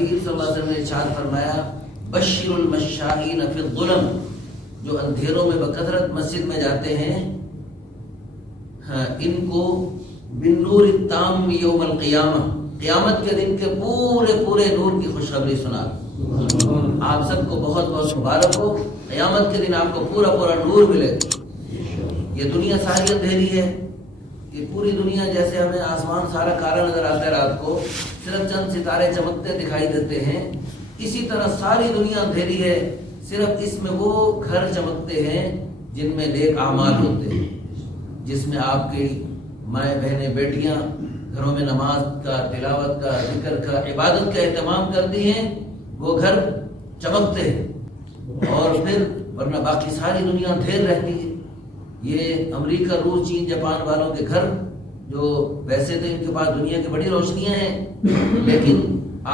حبیب صلی اللہ علیہ وسلم نے ارشاد فرمایا بشر المشائین فی الظلم، جو اندھیروں میں بکثرت مسجد میں جاتے ہیں ان کو بالنور التام یوم القیامہ، قیامت کے دن کے پورے نور کی خوشخبری سنا۔ آپ سب کو بہت بہت مبارک ہو، قیامت کے دن آپ کو پورا نور ملے۔ یہ دنیا ساری اندھیری ہے، یہ پوری دنیا جیسے ہمیں آسمان سارا کالا نظر آتا ہے رات کو، صرف چند ستارے چمکتے دکھائی دیتے ہیں، اسی طرح ساری دنیا اندھیری ہے، صرف اس میں وہ گھر چمکتے ہیں جن میں نیک اعمال ہوتے ہیں، جس میں آپ کی مائیں بہنیں بیٹیاں گھروں میں نماز کا، تلاوت کا، ذکر کا، عبادت کا اہتمام کرتی ہیں، وہ گھر چمکتے ہیں، اور پھر ورنہ باقی ساری دنیا اندھیر رہتی ہے۔ یہ امریکہ، روس، چین، جاپان والوں کے گھر جو ویسے تو ان کے پاس دنیا کی بڑی روشنیاں ہیں، لیکن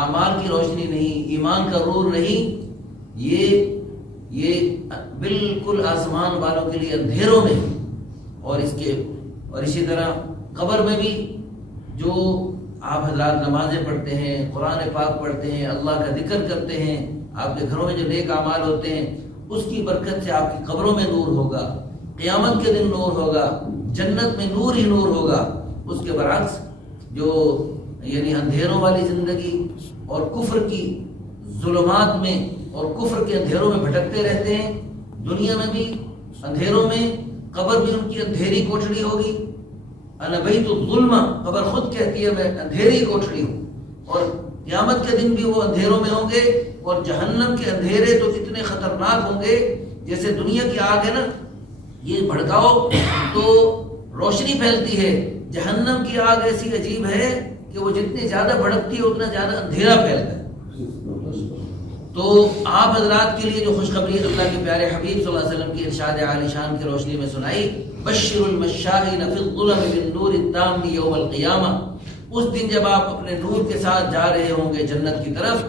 اعمال کی روشنی نہیں، ایمان کا نور نہیں، یہ بالکل آسمان والوں کے لیے اندھیروں میں۔ اور اسی طرح قبر میں بھی جو آپ حضرات نمازیں پڑھتے ہیں، قرآن پاک پڑھتے ہیں، اللہ کا ذکر کرتے ہیں، آپ کے گھروں میں جو نیک اعمال ہوتے ہیں اس کی برکت سے آپ کی قبروں میں نور ہوگا، قیامت کے دن نور ہوگا، جنت میں نور ہی نور ہوگا۔ اس کے برعکس جو یعنی اندھیروں والی زندگی اور کفر کی ظلمات میں اور کفر کے اندھیروں میں بھٹکتے رہتے ہیں، دنیا میں بھی اندھیروں میں، قبر بھی ان کی اندھیری کوٹھڑی ہوگی۔ انا بیت الظلم، قبر خود کہتی ہے میں اندھیری کوٹھڑی ہوں، اور قیامت کے دن بھی وہ اندھیروں میں ہوں گے، اور جہنم کے اندھیرے تو اتنے خطرناک ہوں گے، جیسے دنیا کی آگ ہے نا، یہ بھڑکاؤ تو روشنی پھیلتی ہے، جہنم کی آگ ایسی عجیب ہے کہ وہ جتنی زیادہ بھڑکتی ہے اتنا زیادہ اندھیرا پھیلتا ہے۔ تو آپ حضرات کے لیے جو خوشخبری اللہ کے پیارے حبیب صلی اللہ علیہ وسلم کی ارشاد عالی شان کی روشنی میں سنائی، بشر المشائین فی الظلم بالنور التام یوم القیامہ، اس دن جب آپ اپنے نور کے ساتھ جا رہے ہوں گے جنت کی طرف،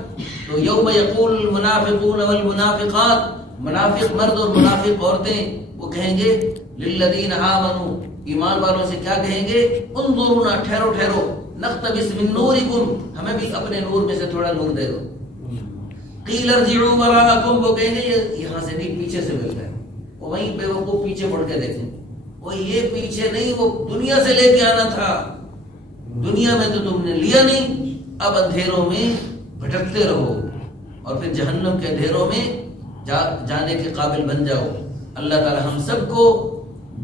تو یوم یقول المنافقون والمنافقات، منافق مرد اور منافق عورتیں وہ کہیں گے للذین آمنوا، ایمان والوں سے کیا کہیں گے، انظرونا، ٹھہرو نقتبس من نورکم، ہمیں بھی اپنے نور میں سے تھوڑا نور دے دو۔ قیل ارجعوا وراءکم، وہ کہیں گے یہاں سے نہیں پیچھے سے مل رہا ہے، وہ وہیں پہ وہ پیچھے مڑ کے دیکھیں، وہ یہ پیچھے نہیں، وہ دنیا سے لے کے آنا تھا، دنیا میں تو تم نے لیا نہیں، اب اندھیروں میں بھٹکتے رہو اور پھر جہنم کے اندھیروں میں جانے کے قابل بن جاؤ۔ اللہ تعالی ہم سب کو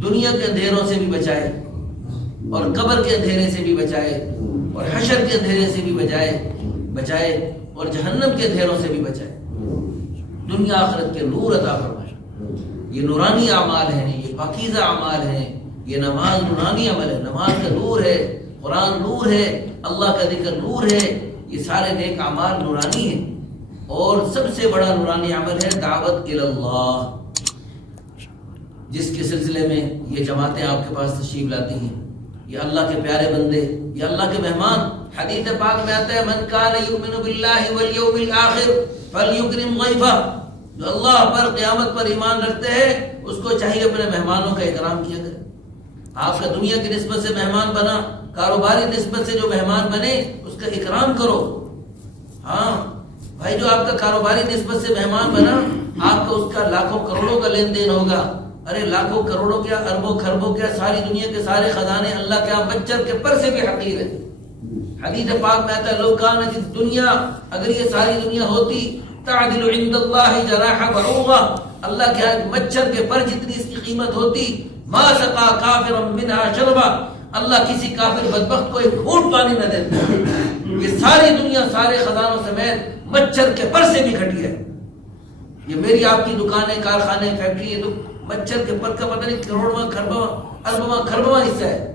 دنیا کے اندھیروں سے بھی بچائے، اور قبر کے اندھیرے سے بھی بچائے، اور حشر کے اندھیرے سے بھی بچائے، اور جہنم کے اندھیروں سے بھی بچائے، دنیا آخرت کے نور عطا فرمائے۔ یہ نورانی اعمال ہیں، یہ پاکیزہ اعمال ہیں، یہ نماز نورانی عمل ہے، نماز کا نور ہے، قرآن نور ہے، اللہ کا ذکر نور ہے، یہ سارے نیک اعمال نورانی ہیں۔ اور سب سے بڑا نورانی عمل ہے دعوت اللہ، جس کے سلسلے میں یہ جماعتیں آپ کے پاس تشریف لاتی ہیں، یہ اللہ کے پیارے بندے، یہ اللہ کے مہمان۔ حدیث پاک میں آتا ہے من کان یؤمن باللہ والیوم الآخر فلیکرم ضیفہ، جو اللہ پر، قیامت پر ایمان رکھتے ہیں اس کو چاہیے اپنے مہمانوں کا اکرام کیا کرے۔ آپ کا دنیا کی نسبت سے مہمان بنا، کاروباری نسبت سے جو مہمان بنے اس کا اکرام کرو۔ ہاں بھائی، جو آپ کا کاروباری نسبت سے مہمان بنا، آپ کا اس کا لاکھوں کروڑوں کا لین دین ہوگا، ارے لاکھوں کروڑوں کیا، اربوں خربوں کیا، ساری دنیا کے سارے خزانے اللہ کے ہاں مچھر کے پر سے بھی حقیر ہے۔ حدیث پاک میں آتا ہے لو کانت الدنیا، اگر یہ ساری دنیا ہوتی، تعدل عند اللہ جناح بعوضہ، اللہ کے ہاں مچھر کے پر جتنی اس کی قیمت ہوتی، ما سقا کافرا منها شربا، اللہ کسی کافر بدبخت کو ایک گھونٹ پانی نہ دیتا۔ یہ ساری دنیا سارے خزانوں سمیت مچھر کے پر سے بھی گھٹیا ہے۔ یہ میری آپ کی دکانیں، کارخانے، فیکٹری، یہ تو مچھر کے پر کا پتہ نہیں کروڑواں، کھربواں، اربواں، کھربواں حصہ ہے۔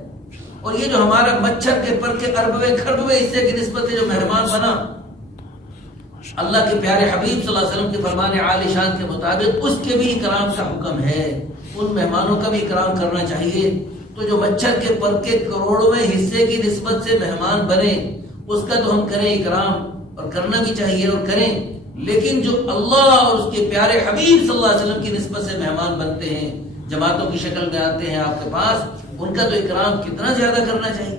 اور یہ جو ہمارا مچھر کے پر کے اربویں کھربویں حصے کی نسبت سے جو مہمان بنا، اللہ کے پیارے حبیب صلی اللہ علیہ وسلم کے فرمان عالی شان کے مطابق اس کے بھی اکرام کا حکم ہے، ان مہمانوں کا بھی اکرام کرنا چاہیے۔ تو جو مچھر کے پر کے کروڑویں حصے کی نسبت سے مہمان بنے اس کا تو ہم کریں اکرام، اور کرنا بھی چاہیے اور کریں، لیکن جو اللہ اور اس کے پیارے حبیب صلی اللہ علیہ وسلم کی نسبت سے مہمان بنتے ہیں، جماعتوں کی شکل میں آتے ہیں آپ کے پاس، ان کا تو اکرام کتنا زیادہ کرنا چاہیے۔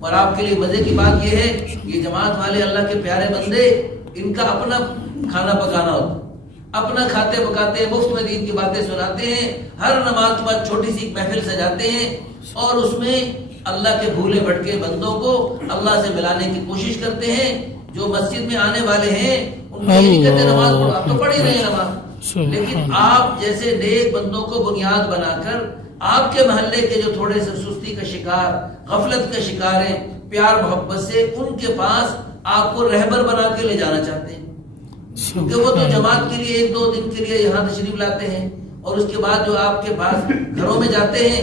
اور آپ کے لیے مزے کی بات یہ ہے یہ جماعت والے اللہ کے پیارے بندے ان کا اپنا کھانا پکانا ہوتا، اپنا کھاتے پکاتے ہیں، مفت میں دین کی باتیں سناتے ہیں، ہر نماز کے بعد چھوٹی سی محفل سجاتے ہیں اور اس میں اللہ کے بھولے بھٹکے بندوں کو اللہ سے ملانے کی کوشش کرتے ہیں۔ جو مسجد میں آنے والے ہیں ان کو یہ نہیں کہتے نماز پڑھو، آپ تو پڑھ ہی رہے ہیں نماز، لیکن آپ جیسے نیک بندوں کو بنیاد بنا کر آپ کے محلے کے جو تھوڑے سے سستی کا شکار، غفلت کا شکار ہیں، پیار محبت سے ان کے پاس آپ کو رہبر بنا کے لے جانا چاہتے ہیں، کیونکہ وہ تو جماعت کے لیے ایک دو دن کے لیے یہاں تشریف لاتے ہیں اور اس کے بعد جو آپ کے پاس گھروں میں جاتے ہیں،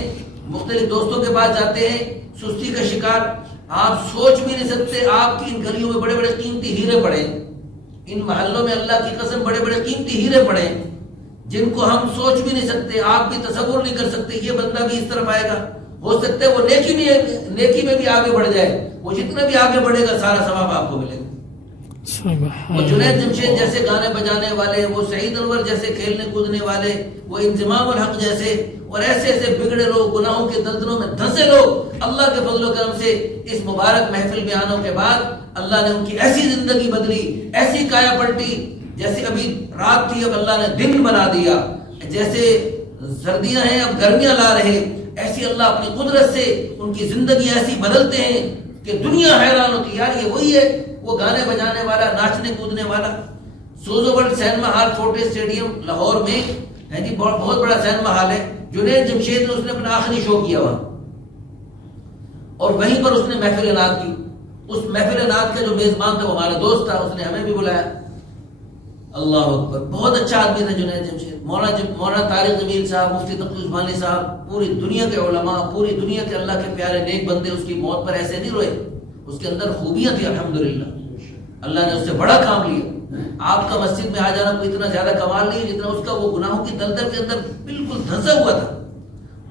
مختلف دوستوں کے پاس جاتے ہیں، سستی کا شکار۔ آپ سوچ بھی نہیں سکتے آپ کی ان گلیوں میں بڑے بڑے قیمتی ہیرے پڑے، ان محلوں میں اللہ کی قسم بڑے بڑے قیمتی ہیرے پڑے جن کو ہم سوچ بھی نہیں سکتے، آپ بھی تصور نہیں کر سکتے یہ بندہ بھی اس طرف آئے گا، ہو سکتا ہے وہ نیکی میں بھی آگے بڑھ جائے، وہ جتنا بھی آگے بڑھے گا سارا ثواب آپ کو ملے گا۔ وہ جنید جمشید جیسے گانے بجانے والے، وہ سعید انور جیسے کھیلنے کودنے والے، وہ انضمام الحق جیسے اور ایسے ایسے بگڑے لوگ، گناہوں کے دلدلوں میں دھنسے لوگ اللہ کے فضل و کرم سے اس مبارک محفل میں آنے کے بعد اللہ نے ان کی ایسی زندگی بدلی، ایسی کایا پلٹی، جیسے ابھی رات تھی اب اللہ نے دن بنا دیا، جیسے سردیاں ہیں اب گرمیاں لا رہے، ایسی اللہ اپنی قدرت سے ان کی زندگی ایسی بدلتے ہیں کہ دنیا حیران ہوتی ہے، یار یہ وہی ہے وہ گانے بجانے والا، ناچنے کودنے والا۔ Sozo world cinema hall Fortress stadium Lahore میں ہے جی، بہت بڑا سینما ہال ہے، جنید جمشید نے اس نے اپنا آخری شو کیا وہاں اور وہیں پر اس نے محفل انعقاد کی۔ اس محفل انعقاد کا جو میزبان تھا وہ ہمارا دوست تھا، اس نے ہمیں بھی بلایا۔ اللہ اکبر، بہت اچھا آدمی تھا جنید جمشید۔ مولانا طارق جمیل صاحب، مفتی تقی عثمانی صاحب، پوری دنیا کے علماء، پوری دنیا کے اللہ کے پیارے نیک بندے اس کی موت پر ایسے نہیں روئے، اس کے اندر خوبیاں تھی الحمدللہ، اللہ نے اس سے بڑا کام لیا۔ آپ کا مسجد میں آ جانا کوئی اتنا زیادہ کمال نہیں جتنا اس کا وہ گناہوں کی دلدل کے اندر بالکل دھنسا ہوا تھا،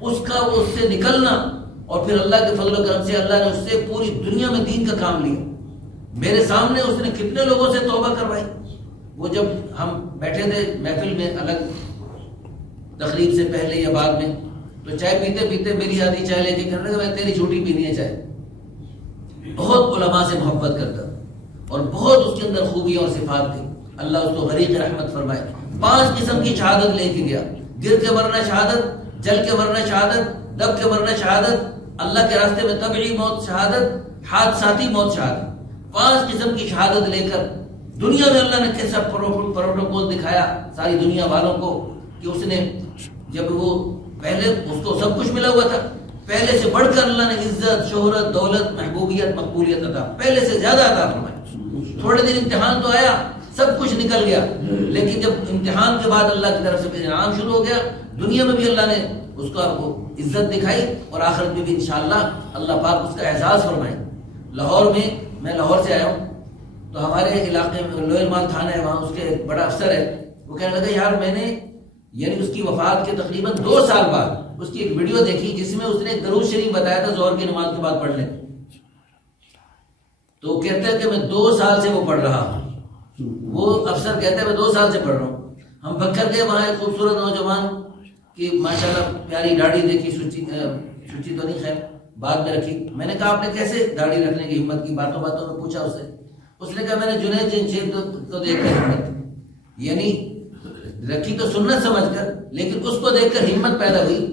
اس کا وہ اس سے نکلنا اور پھر اللہ کے فضل و کرم سے اللہ نے اس سے پوری دنیا میں دین کا کام لیا۔ میرے سامنے اس نے کتنے لوگوں سے توبہ کروائی۔ وہ جب ہم بیٹھے تھے محفل میں الگ تقریب سے پہلے یا بعد میں، تو چائے پیتے پیتے میری آدھی چائے لے کے کہنے لگا میں تیری جھوٹی پینی ہے چائے۔ بہت علماء سے محبت کرتا اور بہت اس کے اندر خوبیاں اور صفات تھی، اللہ اس کو غریق رحمت فرمائے۔ 5 قسم کی شہادت لے کے گیا، گر کے مرنا شہادت، جل کے مرنا شہادت، دب کے مرنا شہادت، اللہ کے راستے میں طبعی موت شہادت، حادثاتی موت شہادت۔ 5 قسم کی شہادت لے کر دنیا میں اللہ نے کیسا پروٹوکول دکھایا ساری دنیا والوں کو کہ اس نے جب وہ پہلے اس کو سب کچھ ملا ہوا تھا، پہلے سے بڑھ کر اللہ نے عزت، شہرت، دولت، محبوبیت، مقبولیت عطا، پہلے سے زیادہ عطا فرمائی۔ تھوڑے دن امتحان تو آیا، سب کچھ نکل گیا، لیکن جب امتحان کے بعد اللہ کی طرف سے پھر انعام شروع ہو گیا، دنیا میں بھی اللہ نے اس کا وہ عزت دکھائی اور آخرت میں بھی انشاءاللہ اللہ پاک اس کا اعزاز فرمائے۔ لاہور میں لاہور سے آیا ہوں، تو ہمارے علاقے میں لوئر مال تھانہ ہے، وہاں اس کے ایک بڑا افسر ہے، وہ کہنے لگا یار میں نے یعنی اس کی وفات کے تقریباً 2 سال بعد اس کی ایک ویڈیو دیکھی جس میں اس نے ایک درود شریف بتایا تھا ظہر کی نماز کے بعد پڑھ لیں، تو کہتا ہے کہ میں 2 سال سے وہ پڑھ رہا ہوں۔ وہ افسر کہتا ہے میں 2 سال سے پڑھ رہا ہوں۔ ہم بکر گئے، وہاں ایک خوبصورت نوجوان کی ماشاءاللہ پیاری داڑھی دیکھی، سوچی تو نہیں، خیر بعد میں رکھی۔ میں نے کہا آپ نے کیسے داڑھی رکھنے کی ہمت کی؟ باتوں باتوں میں پوچھا اس نے کہا میں نے جنید جمشید کو دیکھ کر ہمت، یعنی رکھی تو سنت سمجھ کر، لیکن اس کو دیکھ کر ہمت پیدا ہوئی۔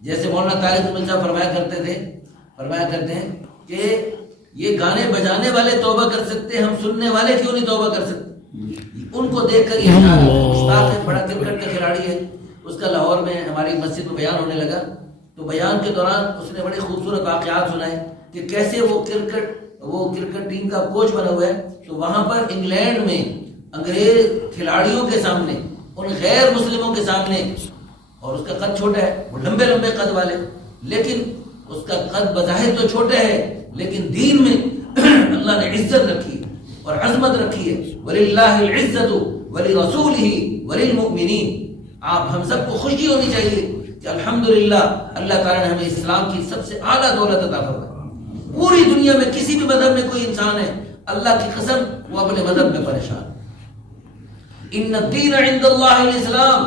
جیسے مولانا طارق جمیل صاحب فرمایا کرتے ہیں کہ یہ گانے بجانے والے توبہ کر سکتے، ہم سننے والے کیوں نہیں توبہ کر سکتے؟ ان کو دیکھ کر یہ مشتاق بڑا کرکٹ کا کھلاڑی ہے، اس کا لاہور میں ہماری مسجد میں بیان ہونے لگا، تو بیان کے دوران اس نے بڑے خوبصورت واقعات سنائے کہ کیسے وہ کرکٹ ٹیم کا کوچ بنا ہوا ہے، تو وہاں پر انگلینڈ میں انگریز کھلاڑیوں کے سامنے، ان غیر مسلموں کے سامنے، اور اس کا قد چھوٹا ہے، وہ لمبے لمبے قد والے، لیکن اس کا قد بظاہر تو چھوٹا ہے لیکن دین میں اللہ نے عزت رکھی اور عظمت رکھی ہے۔ وَلِلَّهِ الْعِزَّةُ وَلِرَسُولِهِ وَلِلْمُؤْمِنِينَ۔ آپ ہم سب کو خوشی ہونی چاہیے کہ الحمدللہ اللہ تعالیٰ نے ہمیں اسلام کی سب سے اعلیٰ دولت عطا فرمائی۔ پوری دنیا میں کسی بھی مذہب میں کوئی انسان ہے، اللہ کی قسم وہ اپنے مذہب میں پریشان۔ ان الدین عند اللہ الاسلام،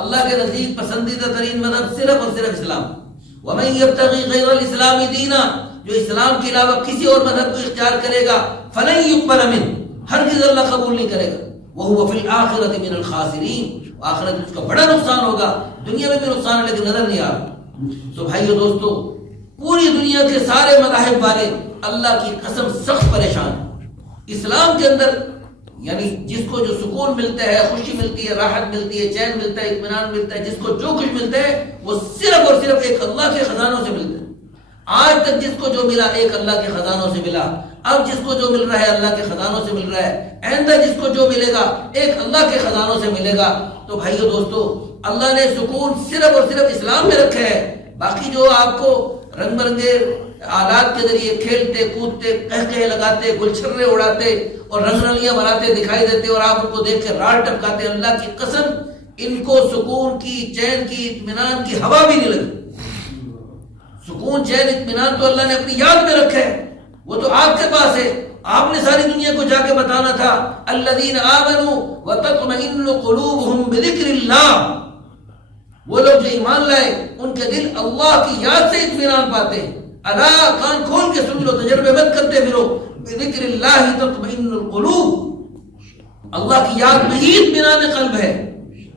اللہ کے نزدیک پسندیدہ ترین مذہب صرف اور صرف اسلام۔ ومن یبتغی غیر الاسلام دینا، جو اسلام کے علاوہ کسی اور مذہب کو اختیار کرے گا فلن يقبل منه، ہرگز اللہ قبول نہیں کرے گا، وهو في الآخرة من الخاسرین، آخرت میں اس کا بڑا نقصان ہوگا، دنیا میں بھی نقصان ہے لیکن نظر نہیں آ رہا۔ تو بھائیو دوستو، پوری دنیا کے سارے مذاہب والے اللہ کی قسم سخت پریشان ہیں۔ اسلام کے اندر یعنی جس کو جو سکون ملتا ہے، خوشی ملتی ہے، راحت ملتی ہے، چین ملتا ہے، اطمینان ملتا ہے، جس کو جو کچھ ملتا ہے وہ صرف اور صرف ایک اللہ کے خزانوں سے ملتا ہے۔ آج تک جس کو جو ملا ایک اللہ کے خزانوں سے ملا، اب جس کو جو مل رہا ہے اللہ کے خزانوں سے مل رہا ہے، آئندہ جس کو جو ملے گا ایک اللہ کے خزانوں سے ملے گا۔ تو بھائیو دوستو، اللہ نے سکون صرف اور صرف اسلام میں رکھا ہے۔ باقی جو آپ کو رنگ برنگے آلات کے ذریعے کھیلتے کودتے قہقہے لگاتے گلچھرے اڑاتے اور رنگ رلیاں بناتے دکھائی دیتے اور آپ ان کو دیکھ کے راڑ ٹپکاتے، اللہ کی قسم ان کو سکون کی، چین کی، اطمینان کی ہوا بھی نہیں لگی۔ سکون، چین، اطمینان تو اللہ نے اپنی یاد میں رکھا ہے، وہ تو آپ کے پاس ہے۔ آپ نے ساری دنیا کو جا کے بتانا تھا الذین آمنوا وتطمئن قلوبہم بذکر اللہ، وہ لوگ جو ایمان لائے ان کے دل اللہ کی یاد سے اطمینان پاتے ہیں۔ الا، کان کھول کے سن لو، تجربے مت کرتے پھرو، بذکر اللہ تطمئن القلوب، اللہ کی یاد میں ہی اطمینان قلب ہے۔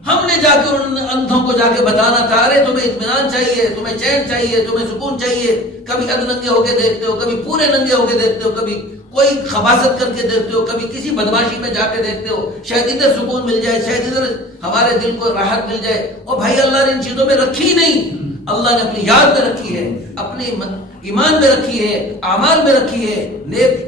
ہم نے جا کے ان اندھوں کو جا کے بتانا تھا ارے تمہیں اطمینان چاہیے، تمہیں چین چاہیے، تمہیں سکون چاہیے، کبھی ادھ ننگے ہو کے دیکھتے ہو، کبھی پورے ننگے ہو کے دیکھتے ہو، کبھی کوئی خباثت کر کے دیکھتے ہو، کبھی کسی بدماشی میں جا کے دیکھتے ہو، شاید ادھر سکون مل جائے، شاید ادھر ہمارے دل کو راحت مل جائے۔ اور بھائی اللہ نے ان چیزوں میں رکھی نہیں، اللہ نے اپنی یاد میں رکھی ہے، اپنے ایمان میں رکھی ہے، اعمال میں رکھی ہے، نیک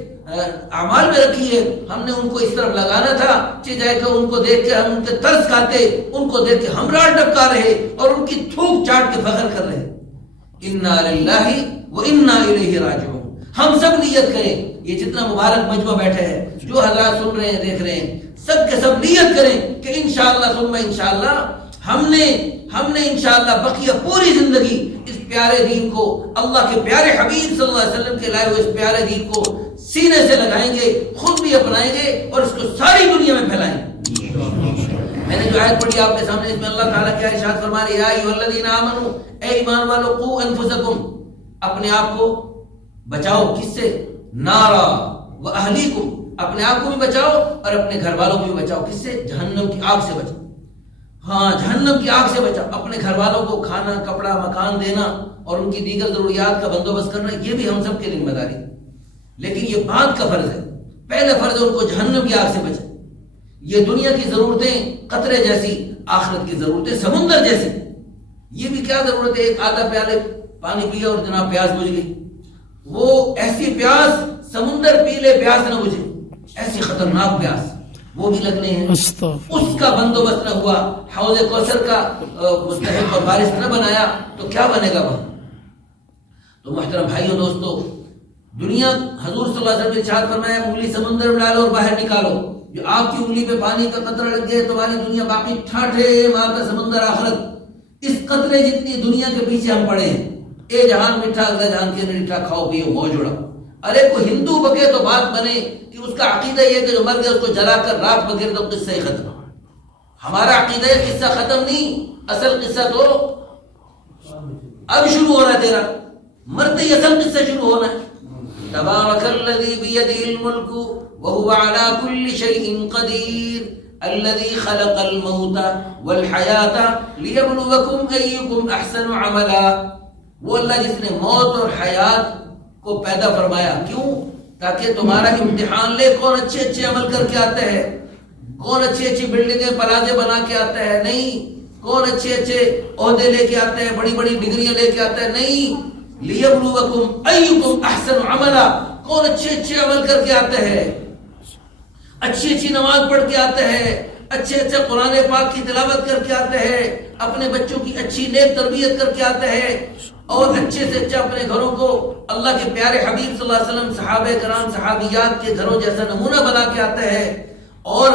اعمال میں رکھی ہے۔ ہم نے ان کو اس طرف لگانا تھا کہ جائے کہ ان کو دیکھ کے ہم ان کے ترس کھاتے، ان کو دیکھ کے ہم راڑ ٹپکا رہے اور ان کی تھوک چاٹ کے فخر کر رہے۔ انا للہ و انا الیہ راجعون۔ ہم سب نیت کریں، یہ جتنا مبارک مجمع بیٹھے ہیں، جو حضرات سن رہے ہیں دیکھ رہے ہیں، سب کے سب نیت کریں کہ انشاءاللہ ثم انشاءاللہ ہم نے انشاءاللہ بقیہ پوری زندگی اس پیارے دین کو، اللہ کے پیارے حبیب صلی اللہ علیہ وسلم کے لائے ہوئے اس پیارے دین کو سینے سے لگائیں گے، خود بھی اپنائیں گے اور اس کو ساری دنیا میں پھیلائیں گے۔ میں نے جو آیت پڑھی آپ کے سامنے، اس میں اللہ تعالیٰ کیا ارشاد فرما رہے ہیں، یا ایھا الذین آمنوا، اے ایمان والو، قوا انفسکم، اپنے آپ کو بچاؤ، کس سے؟ نارا و اہلیکم، اپنے آپ کو بھی بچاؤ اور اپنے گھر والوں کو بھی بچاؤ، کس سے؟ جہنم کی آگ سے بچاؤ۔ ہاں، جہنم کی آگ سے بچاؤ، اپنے گھر والوں کو کھانا، کپڑا، مکان دینا اور ان کی دیگر ضروریات کا بندوبست کرنا، یہ بھی ہم سب کی ذمہ داری ہے۔ لیکن یہ بعد کا فرض ہے، پہلا فرض ہے ان کو جہنم کی آگ سے بچائیں۔ یہ دنیا کی ضرورتیں قطرے جیسی، آخرت کی ضرورتیں سمندر جیسی۔ یہ بھی کیا ضرورت ہے، ایک آدھا پیالے پانی پیا اور جناب پیاس بجھ گئی، وہ ایسی پیاس سمندر پی لے پیاس نہ بجھے، ایسی خطرناک پیاس وہ بھی لگنے ہیں، اس کا بندوبست نہ ہوا، حوض کوثر کا مستحق اور وارث نہ بنایا تو کیا بنے گا وہاں؟ تو محترم بھائیو دوستو، دنیا حضور صلی اللہ علیہ وسلم نے ارشاد فرمایا انگلی سمندر میں ڈالو اور باہر نکالو، جو آپ کی انگلی پہ پانی کا قطرہ لگ گیا تمہاری دنیا باقی ٹھاٹھے مارتا سمندر آخرت، اس قطرے جتنی دنیا کے پیچھے ہم پڑے ہیں۔ اے جہان میٹھا اگلا جہان کے میٹھا، کھاؤ پیو موج اڑاؤ۔ ارے کوئی ہندو بکے تو بات بنے کہ اس کا عقیدہ یہ کہ جو مر گیا اس کو جلا کر راکھ بکھیر تو قصہ ہی ختم۔ ہمارا عقیدہ یہ قصہ ختم نہیں، اصل قصہ تو اب شروع ہو رہا ہے، تیرا مرتے ہی اصل قصہ شروع ہونا ہے۔ تبارک الذی بیدہ الملک وہو علی کل شیء قدیر الذی خلق الموت والحیاۃ لیبلوکم ایکم احسن عملا۔ وہ اللہ جس نے موت اور حیات کو پیدا فرمایا، کیوں؟ تاکہ تمہارا امتحان لے کون اچھے اچھے عمل کر کے آتا ہے، کون اچھی اچھی بلڈنگیں پلازے بنا کے آتا ہے، نہیں کون اچھے اچھے عہدے لے کے آتا ہے، بڑی بڑی ڈگریاں لے کے آتا ہے، نہیں لیبلوکم ایکم احسن عملا، کون اچھے اچھے عمل کر کے آتا ہے، اچھی اچھی نماز پڑھ کے آتا ہے، اچھے اچھے قرآن پاک کی تلاوت کر کے آتا ہے، اپنے بچوں کی اچھی نیک تربیت کر کے آتا ہے، اور اچھے سے اچھا اپنے گھروں کو اللہ کے پیارے حبیب صلی اللہ علیہ وسلم، صحابہ کرام، صحابیات کے گھروں جیسا نمونہ بنا کے آتا ہے، اور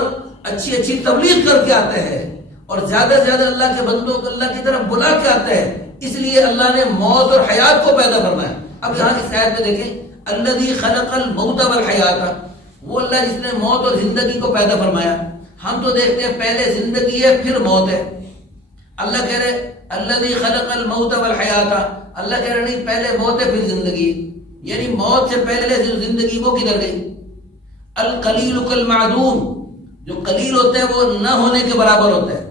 اچھی اچھی تبلیغ کر کے آتا ہے، اور زیادہ سے زیادہ اللہ کے بندوں کو اللہ کی طرف بلا کے آتا ہے۔ اس لیے اللہ نے موت اور حیات کو پیدا فرمایا۔ اب یہاں اس آیت میں دیکھیں، الذی خلق الموت والحیات، وہ اللہ جس نے موت اور زندگی کو پیدا فرمایا۔ ہم تو دیکھتے ہیں پہلے زندگی ہے پھر موت ہے، اللہ کہہ رہے الذی خلق الموت والحیات، اللہ کہہ رہا نہیں پہلے موت ہے پھر زندگی، یعنی موت سے پہلے زندگی وہ کدھر گئی؟ القلیل کالمعدوم، جو قلیل ہوتا ہے وہ نہ ہونے کے برابر ہوتا ہے۔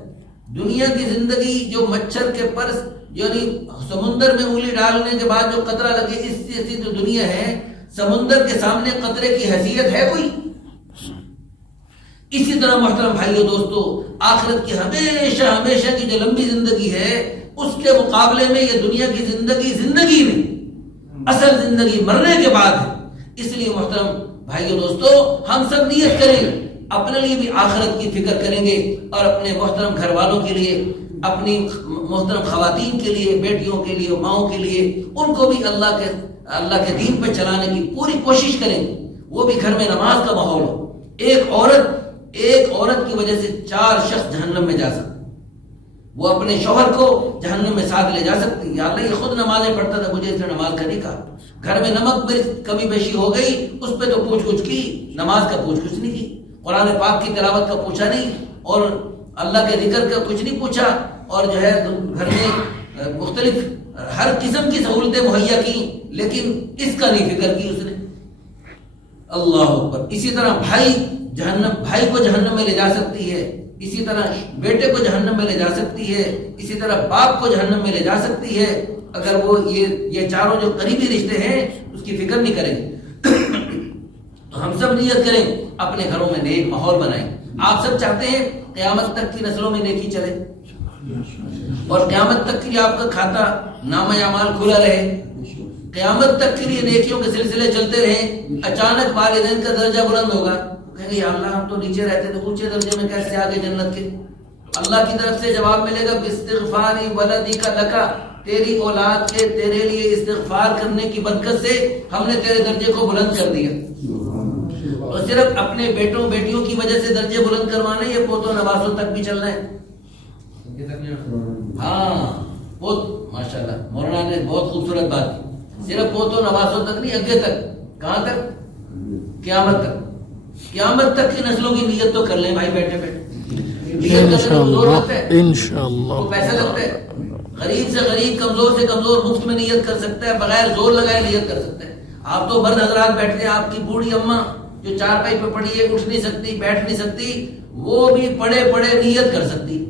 دنیا کی زندگی جو مچھر کے پرس، یعنی سمندر میں انگلی ڈالنے کے بعد جو قطرہ لگے، اس جیسی جو دنیا ہے، سمندر کے سامنے قطرے کی حیثیت ہے کوئی؟ اسی طرح محترم بھائیو دوستو، آخرت کی ہمیشہ ہمیشہ کی جو لمبی زندگی ہے، اس کے مقابلے میں یہ دنیا کی زندگی زندگی نہیں، اصل زندگی مرنے کے بعد ہے۔ اس لیے محترم بھائیو دوستو، ہم سب نیت کریں، اپنے لیے بھی آخرت کی فکر کریں گے، اور اپنے محترم گھر والوں کے لیے، اپنی محترم خواتین کے لیے، بیٹیوں کے لیے، ماؤں کے لیے، ان کو بھی اللہ کے دین پہ چلانے کی پوری کوشش کریں، وہ بھی گھر میں نماز کا ماحول ہو۔ ایک عورت کی وجہ سے 4 شخص جہنم میں جا سکتے، وہ اپنے شوہر کو جہنم میں ساتھ لے جا سکتی۔ یا اللہ یہ خود نمازیں پڑھتا تھا، مجھے اس نے نماز کا نہیں کہا، گھر میں نمک مرچ کمی بیشی ہو گئی، اس پہ تو پوچھ گچھ کی، نماز کا پوچھ گچھ نہیں کی، قرآن پاک کی تلاوت کا پوچھا نہیں، اور اللہ کے ذکر کا کچھ نہیں پوچھا، اور جو ہے گھر میں مختلف ہر قسم کی سہولتیں مہیا کی، لیکن اس کا نہیں فکر کی اس نے۔ اللہ اکبر۔ اسی طرح بھائی کو جہنم میں لے جا سکتی ہے، اسی طرح بیٹے کو جہنم میں لے جا سکتی ہے، اسی طرح باپ کو جہنم میں لے جا سکتی ہے، اگر وہ یہ چاروں جو قریبی رشتے ہیں اس کی فکر نہیں کریں۔ تو ہم سب نیت کریں، اپنے گھروں میں نیک ماحول بنائیں۔ آپ سب چاہتے ہیں قیامت تک کی نسلوں میں نیکی چلے، اور قیامت تک کے لیے آپ کا کھاتا نامہ اعمال کھلا رہے، قیامت تک کے لیے نیکیوں کے سلسلے چلتے رہیں۔ اچانک والدین کا درجہ بلند ہوگا، کہیں گے یا اللہ ہم تو نیچے رہتے تھے، اونچے درجے میں کیسے آگے جنت کے؟ اللہ کی طرف سے جواب ملے گا، باستغفاری ولدک لکا، تیری اولاد کے تیرے لیے استغفار کرنے کی برکت سے ہم نے تیرے درجے کو بلند کر دیا۔ اور صرف اپنے بیٹوں بیٹیوں کی وجہ سے درجے بلند کروانے، یہ پوتوں نوازوں تک بھی چلنا ہے۔ ہاں بہت ماشاءاللہ مولانا نے بہت خوبصورت بات کی، صرف پوتوں نوازوں تک نہیں، اگے تک، کہاں تک؟ قیامت تک۔ قیامت تک کی نسلوں کی نیت تو کر لیں بھائی، بیٹھے بیٹھے نیت کرنے میں زور لگتا ہے، انشاءاللہ وہ پیسہ لگتا ہے، غریب سے غریب، کمزور سے کمزور مفت میں نیت کر سکتا ہے، بغیر زور لگائے نیت کر سکتا ہے۔ آپ تو مرد حضرات بیٹھتے ہیں، آپ کی بوڑھی اماں جو چارپائی پہ پڑی ہے، اٹھ نہیں سکتی، بیٹھ نہیں سکتی، وہ بھی پڑے پڑے نیت کر سکتی،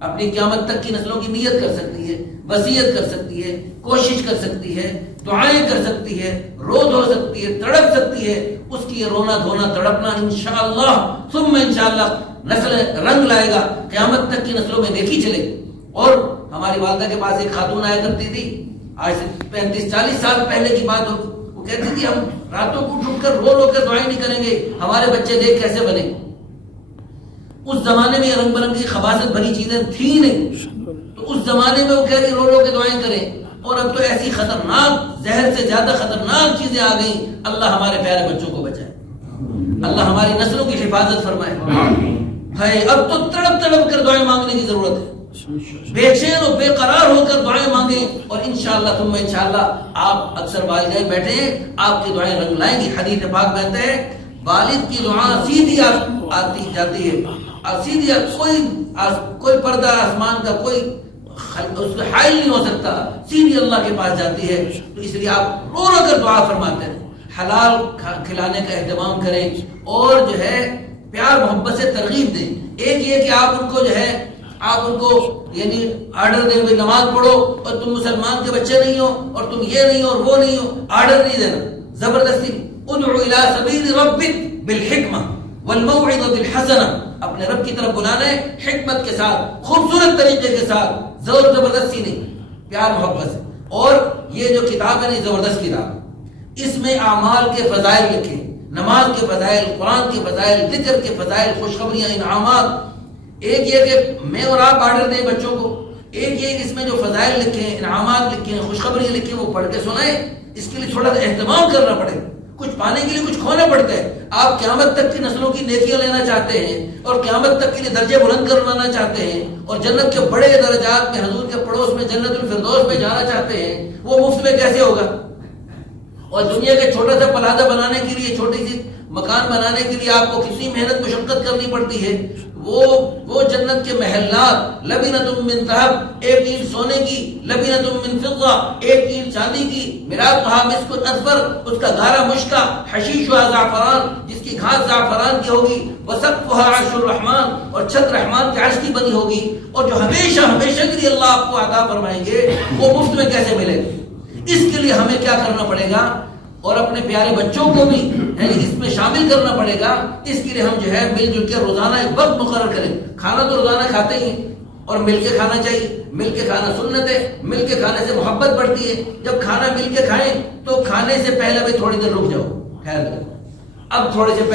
اپنی قیامت تک کی نسلوں کی نیت کر سکتی ہے، وصیت کر سکتی ہے، کوشش کر سکتی ہے، دعائیں کر سکتی ہے، رو دھو سکتی ہے، تڑپ سکتی ہے۔ اس کی یہ رونا دھونا تڑپنا انشاءاللہ ثم انشاءاللہ نسل رنگ لائے گا، قیامت تک کی نسلوں میں دیکھی چلے۔ اور ہماری والدہ کے پاس ایک خاتون آیا کرتی تھی، آج سے 35-40 سال پہلے کی بات ہوگی، وہ کہتی تھی ہم راتوں کو اٹھ کر رو رو کر دعائیں نہیں کریں گے، ہمارے بچے دیکھ کیسے بنے۔ اس زمانے میں رنگ برنگی خباثت بھری چیزیں تھیں نہیں، تو اس زمانے میں وہ کہہ رہی رو رو کے دعائیں کریں، اور اب تو ایسی خطرناک، زہر سے زیادہ خطرناک چیزیں آ گئیں۔ اللہ ہمارے پیارے بچوں کو بچائے، اللہ ہماری نسلوں کی حفاظت فرمائے۔ اب تو تڑپ تڑپ کر دعائیں مانگنے کی ضرورت ہے، بے چین و بے قرار ہو کر دعائیں مانگیں، اور انشاءاللہ ثم انشاءاللہ آپ اکثر والدین بیٹھے ہیں، آپ کی دعائیں رنگ لائیں گی۔ حدیث پاک کہتا ہے والد کی دعا سیدھی آتی جاتی ہے، سیدھی، کوئی پردہ آسمان کا کوئی اس کا حائل نہیں ہو سکتا، سیدھی اللہ کے پاس جاتی ہے۔ تو اس لیے آپ رو رو کر دعا فرماتے ہیں، حلال کھلانے کا اہتمام کریں، اور جو ہے پیار محبت سے ترغیب دیں۔ ایک یہ کہ آپ ان کو جو ہے آپ ان کو یعنی آرڈر دیں، نماز پڑھو اور تم مسلمان کے بچے نہیں ہو اور تم یہ نہیں ہو اور وہ نہیں ہو، آرڈر نہیں دینا، زبردستی۔ ادعو الی سبیل ربک بالحکمہ والموعظۃ الحسنہ، اپنے رب کی طرف بلانا ہے حکمت کے ساتھ، خوبصورت طریقے کے ساتھ، زور زبردستی نہیں، پیار محبت سے۔ اور یہ جو کتاب ہے نا، زبردست کتاب، اس میں اعمال کے فضائل لکھے، نماز کے فضائل، قرآن کے فضائل، ذکر کے فضائل، خوشخبریاں، انعامات۔ ایک یہ کہ میں اور آپ آرڈر دیں بچوں کو، ایک یہ کہ اس میں جو فضائل لکھے ہیں، انعامات لکھے ہیں، خوشخبریاں لکھی ہیں، وہ پڑھ کے سنائیں۔ اس کے لیے تھوڑا سا اہتمام کرنا پڑے، کچھ پانے کے لیے کچھ کھونا پڑتا ہے۔ آپ قیامت تک کی نسلوں کی نیکیاں لینا چاہتے ہیں اور قیامت تک کے لیے درجے بلند کروانا چاہتے ہیں، اور جنت کے بڑے درجات میں، حضور کے پڑوس میں، جنت الفردوس میں جانا چاہتے ہیں، وہ مفت میں کیسے ہوگا؟ اور دنیا کے چھوٹا سا پلازہ بنانے کے لیے، چھوٹی سی مکان بنانے کے لیے آپ کو کتنی محنت مشقت کرنی پڑتی ہے، وہ جنت کے محلات، لبنۃ من ذهب، ایک اینٹ سونے کی، لبنۃ من فضہ، ایک اینٹ چاندی کی، مراتها مسک اصفر، اس کا گھارا مشکا، حشیشها زعفران، جس کی گھاس زعفران کی ہوگی، وسقفها عرش الرحمن، اور چھت رحمان کے عرش کی بنی ہوگی، اور جو ہمیشہ ہمیشہ کے لیے اللہ آپ کو عطا فرمائیں گے وہ مفت میں کیسے ملے گا؟ اس کے لیے ہمیں کیا کرنا پڑے گا، اور اپنے پیارے بچوں کو بھی اس میں شامل کرنا پڑے گا۔ اس کے لیے ہم جو ہے مل جل کے روزانہ ایک وقت مقرر کریں۔ کھانا تو روزانہ کھاتے ہی ہیں اور مل کے کھانا چاہیے، مل کے کھانا سنت ہے، مل کے کھانے سے محبت بڑھتی ہے۔ جب کھانا مل کے کھائیں تو کھانے سے پہلے بھی تھوڑی دیر رک جاؤ، خیر اب تھوڑے سے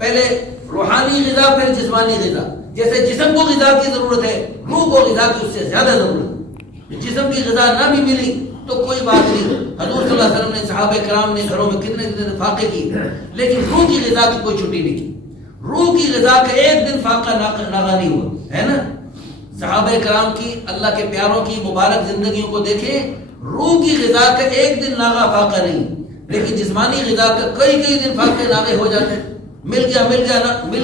پہلے روحانی غذا پھر جسمانی غذا۔ جیسے جسم کو غذا کی ضرورت ہے، روح کو غذا کی اس سے زیادہ ضرورت ہے۔ جسم کی غذا نہ بھی ملی تو کوئی بات نہیں، حضور صلی اللہ علیہ وسلم نے، صحابہ کرام نے گھروں میں کتنے فاقے کی، لیکن روح کی غذا کی کوئی چھٹی نہیں کی۔ روح کی غذا کا ایک دن فاقہ ناغا نہیں ہوا ہے نا۔ صحابہ کرام کی، اللہ کے پیاروں کی مبارک زندگیوں کو دیکھیں، روح کی غذا کا ایک دن ناغا فاقہ نہیں، لیکن جسمانی غذا کا کئی دن فاقے ناغے ہو جاتے ہیں۔ مل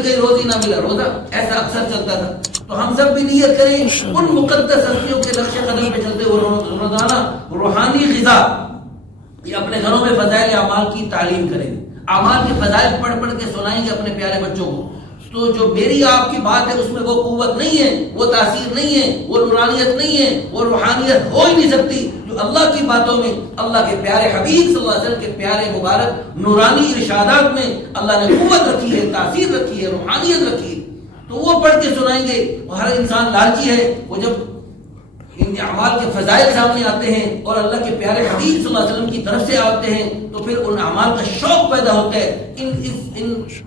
گئی روزی، نہ ملا روزہ، ایسا اکثر چلتا تھا۔ تو ہم سب بھی نیت کریں ان مقدس ہستیوں کے نقش قدم پہ چلتے ہوئے روزانہ روحانی غذا، یہ اپنے گھروں میں فضائل اعمال کی تعلیم کریں، اعمال کے فضائل پڑھ کے سنائیں گے اپنے پیارے بچوں کو۔ تو جو میری آپ کی بات ہے اس میں وہ قوت نہیں ہے، وہ تاثیر نہیں ہے، وہ نورانیت نہیں ہے، وہ روحانیت ہو ہی نہیں سکتی جو اللہ کی باتوں میں، اللہ کے پیارے حبیب صلی اللہ علیہ وسلم کے پیارے مبارک نورانی ارشادات میں اللہ نے قوت رکھی ہے، تاثیر رکھی ہے، روحانیت رکھی ہے۔ تو وہ پڑھ کے سنائیں گے۔ اور ہر انسان لالچی ہے، وہ جب ان اعمال کے فضائل سامنے آتے ہیں اور اللہ کے پیارے حبیب صلی اللہ علیہ وسلم کی طرف سے آتے ہیں تو پھر ان اعمال کا شوق پیدا ہوتا ہے۔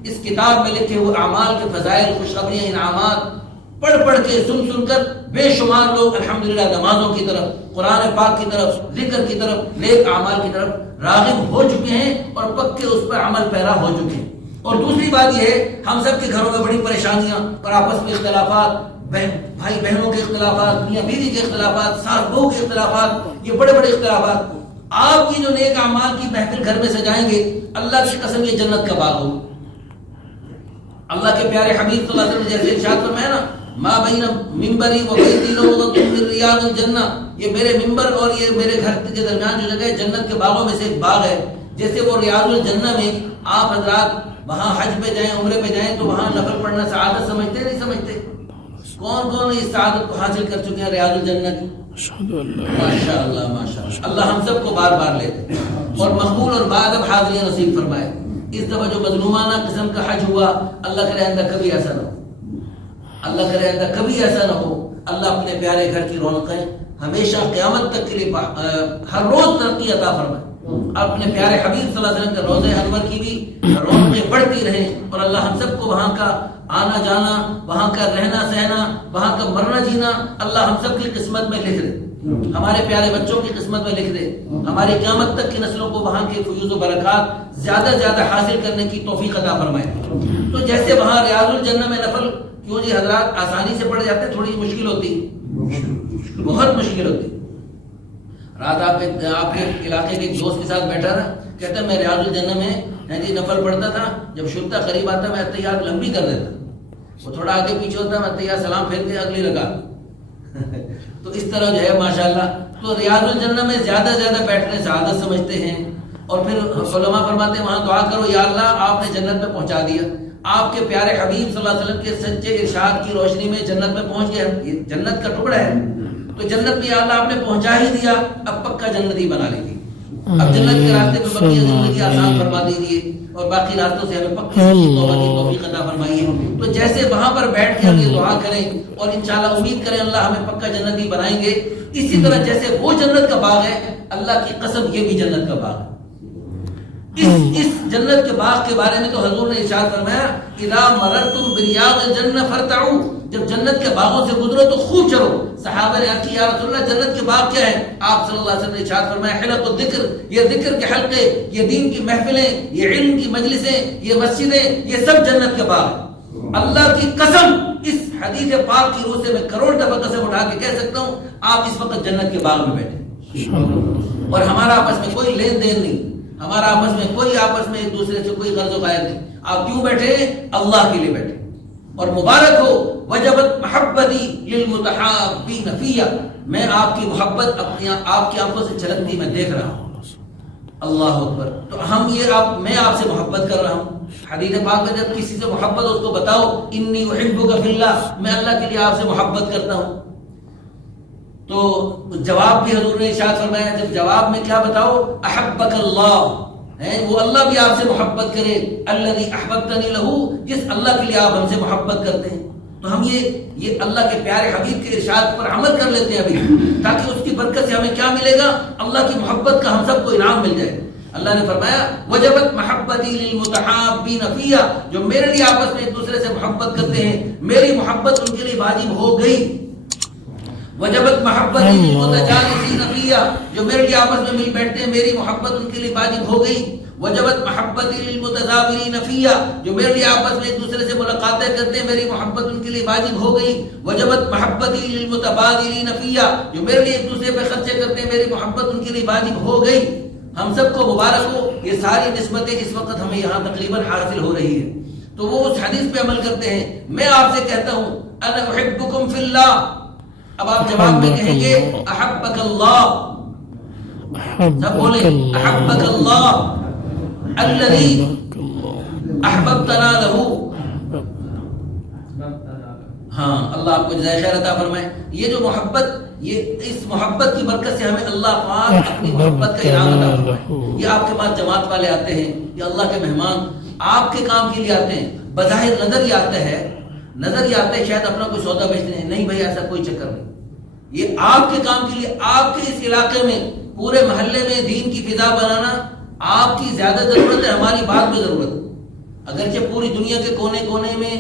اس کتاب میں لکھے ہوئے اعمال کے فضائل، خوشخبریاں، انعامات پڑھ کے سن کر بے شمار لوگ الحمدللہ نمازوں کی طرف، قرآن پاک کی طرف، ذکر کی طرف، نیک اعمال کی طرف راغب ہو چکے ہیں اور پکے اس پر عمل پیرا ہو چکے ہیں۔ اور دوسری بات یہ ہے، ہم سب کے گھروں میں بڑی پریشانیاں اور آپس میں اختلافات، بھائی بہنوں کے اختلافات، میاں بیوی کے اختلافات، ساس بہو کے اختلافات، یہ بڑے اختلافات۔ آپ کی جو نیک اعمال کی محفل گھر میں سجائیں گے، اللہ کی قسم یہ جنت کا باغ ہو۔ اللہ کے پیارے حبیب صلی اللہ علیہ وسلم نے جیسے ارشاد فرمایا نا، ما بین ممبری و بیتی روضۃ من ریاض الجنہ، یہ میرے ممبر اور یہ میرے گھر کے درمیان جو جگہ ہے جنت کے باغوں میں سے ایک باغ ہے۔ جیسے وہ ریاض الجنہ میں آپ حضرات وہاں حج پہ جائیں، عمرے پہ جائیں تو وہاں نفل پڑھنا سعادت سمجھتے نہیں سمجھتے؟ کون اس سعادت کو حاصل کر چکے ہیں ریاض الجنہ کی؟ ماشاء اللہ اللہ ہم سب کو بار بار لیتے اور مقبول اور بادب حاضری نصیب فرمائے۔ اس دفعہ جو مظلومانہ قسم کا حج ہوا، اللہ کرے آئندہ کبھی ایسا نہ ہو، اللہ کرے آئندہ کبھی ایسا نہ ہو۔ اللہ اپنے پیارے گھر کی رونقیں ہمیشہ قیامت تک کے لیے ہر روز ترقی عطا فرمائے۔ اپنے پیارے حبیب صلی اللہ علیہ وسلم کے روضہ انور کی بھی رونقیں بڑھتی رہیں اور اللہ ہم سب کو وہاں کا آنا جانا، وہاں کا رہنا سہنا، وہاں کا مرنا جینا اللہ ہم سب کی قسمت میں لکھ دے، ہمارے پیارے بچوں کی قسمت میں لکھ دے، ہماری قیامت تک کی نسلوں کو وہاں کے فیوز و برکات زیادہ حاصل کرنے کی توفیق عطا فرمائے۔ تو جیسے وہاں ریاض الجنہ میں نفل کیوں جی حضرات آسانی سے پڑھ جاتے، تھوڑی مشکل ہوتی، بہت مشکل ہوتی۔ رات آپ کے علاقے کے ایک دوست کے ساتھ بیٹھا تھا، کہتا ہے میں ریاض الجنہ میں نفل پڑھتا تھا، جب شرطہ قریب آتا میں اتحیات لمبی کر دیتا، وہ تھوڑا آگے پیچھے ہوتا میں اتحیات سلام پھیر کے اگلی رکعت تو اس طرح جو ہے ماشاءاللہ۔ تو ریاض الجنہ میں زیادہ بیٹھنے سعادت سمجھتے ہیں، اور پھر علماء فرماتے ہیں وہاں دعا کرو یا اللہ آپ نے جنت میں پہنچا دیا، آپ کے پیارے حبیب صلی اللہ علیہ وسلم کے سچے ارشاد کی روشنی میں جنت میں پہنچ گیا، یہ جنت کا ٹکڑا ہے، تو جنت میں یا اللہ آپ نے پہنچا ہی دیا، اب پکا جنتی بنا لیجیے، اب جنت کے راستے پہ بقیہ زندگی آسان فرما دیجیے اور باقی راستوں سے ہمیں پکی توبہ کی توفیق عطا فرمائیے۔ تو جیسے وہاں پر بیٹھ کے ہم یہ دعا کریں اور انشاءاللہ امید کریں اللہ ہمیں پکا جنتی بنائیں گے، اسی طرح جیسے وہ جنت کا باغ ہے، اللہ کی قسم یہ بھی جنت کا باغ ہے۔ اس جنت کے باغ کے بارے میں تو حضور نے ارشاد فرمایا اذا مررتم بریاض الجنہ فرتعوا، جب جنت کے باغوں سے گزرو تو خوب چلو۔ صحابہ نے عرض کیا یا رسول اللہ جنت کے باغ کیا ہے؟ آپ صلی اللہ علیہ وسلم نے ارشاد فرمایا حلق الذکر، یہ ذکر کے حلقے، یہ دین کی محفلیں، یہ علم کی مجلسیں، یہ مسجدیں، یہ سب جنت کے باغ ہیں۔ اللہ کی قسم اس حدیث پاک کی روح سے میں کروڑ دفعہ قسم اٹھا کے کہہ سکتا ہوں آپ اس وقت جنت کے باغ میں بیٹھے اور ہمارا آپس میں کوئی لین دین نہیں، ہمارا آپس میں ایک دوسرے سے کوئی غرض و غائب نہیں۔ آپ کیوں بیٹھے؟ اللہ کے لیے بیٹھے، اور مبارک ہو وجبت محبتی للمتحابین فی، میں آپ کی محبت آپ کی آنکھوں سے چھلکتی میں دیکھ رہا ہوں. اللہ اکبر. تو ہم میں آپ سے محبت کر رہا ہوں. حدیث پاک میں جب کسی سے محبت اس کو بتاؤ انی احبک فی اللہ، میں اللہ کے لیے آپ سے محبت کرتا ہوں. تو جواب بھی حضور نے ارشاد فرمایا، جب جواب میں کیا بتاؤ، احبک اللہ، وہ اللہ بھی آپ سے محبت کرے، الذی احببتنی لہ، جس اللہ کے لیے آپ ہم سے محبت کرتے ہیں. تو ہم یہ اللہ کے پیارے حبیب کے ارشاد پر عمل کر لیتے ہیں ابھی، تاکہ اس کی برکت سے ہمیں کیا ملے گا، اللہ کی محبت کا ہم سب کو انعام مل جائے. اللہ نے فرمایا وجبت محبتی للمتحابین فی، جو میرے لیے آپس میں ایک دوسرے سے محبت کرتے ہیں میری محبت ان کے لیے واجب ہو گئی. وجبت محبتی للمتجالسین فی، جو میرے لیے آپس میں مل بیٹھتے ہیں میری محبت ان کے لیے واجب ہو گئی. وجبت محبتی للمتزاورین فی، جو میرے لیے آپس میں ایک دوسرے سے ملاقاتیں کرتے ہیں میری محبت ان کے لیے واجب ہو گئی. وجبت محبتی للمتبادلین فی، جو میرے لیے ایک دوسرے پہ خرچے کرتے ہیں میری محبت ان کے لیے واجب ہو گئی. ہم سب کو مبارک ہو، یہ ساری نسبتیں اس وقت ہمیں یہاں تقریباً حاصل ہو رہی ہے. تو وہ اس حدیث پہ عمل کرتے ہیں. میں آپ سے کہتا ہوں انا احبکم فی اللہ. اب آپ جواب میں کہیں گے احبک اللہ، سب بولیں احبک اللہ الذی احببتنا لہ. ہاں، اللہ آپ کو جزائے خیر عطا فرمائے. یہ جو محبت، یہ اس محبت کی برکت سے ہمیں اللہ پاک اپنی محبت کا انعام عطا فرمائے. یہ آپ کے پاس جماعت والے آتے ہیں، یہ اللہ کے مہمان آپ کے کام کے لیے آتے ہیں. بظاہر نظر یہ آتا ہے شاید اپنا کوئی سودا بیچنے، نہیں بھائی ایسا کوئی چکر نہیں. یہ آپ کے کام کے لیے، آپ کے اس علاقے میں پورے محلے میں دین کی فضا بنانا آپ کی زیادہ ضرورت ہے، ہماری بات میں ضرورت ہے. اگرچہ پوری دنیا کے کونے کونے میں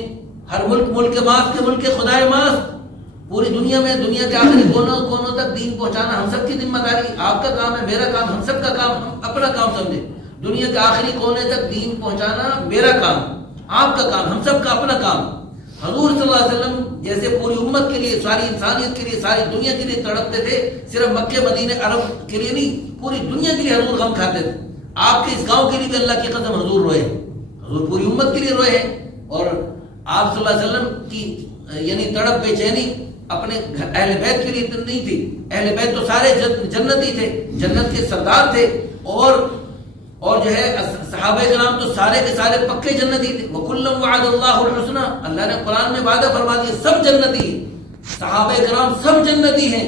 ہر ملک ماسک کے ملک خدائے ماسک، پوری دنیا میں دنیا کے آخری کونوں تک دین پہنچانا ہم سب کی ذمہ داری. آپ کا کام ہے، میرا کام، ہم سب کا کام. ہم اپنا کام سمجھے دنیا کے آخری کونے تک دین پہنچانا میرا کام، آپ کا کام، ہم سب کا اپنا کام. حضور صلی اللہ علیہ وسلم جیسے پوری امت کے لیے، ساری انسانیت کے لیے، ساری دنیا کے لیے تڑپتے تھے، صرف مکہ مدینہ عرب کے لیے نہیں، پوری دنیا کے لیے حضور غم کھاتے تھے. آپ کے اس گاؤں کے لیے بھی اللہ کی قسم حضور روئے، حضور پوری امت کے لیے روئے ہیں. اور آپ صلی اللہ علیہ وسلم کی یعنی تڑپ بے چینی اپنے اہل بیت کے لیے نہیں تھی. اہل بیت تو سارے جنتی تھے، جنت کے سردار تھے. اور جو ہے صحابہ کرام تو سارے کے سارے پکے جنتی تھے. وَكُلًّا وَعَدَ اللَّهُ الْحُسْنَى، اللہ نے قرآن میں وعدہ فرما دیا سب جنتی ہیں، صحابہ کرام سب جنتی ہیں.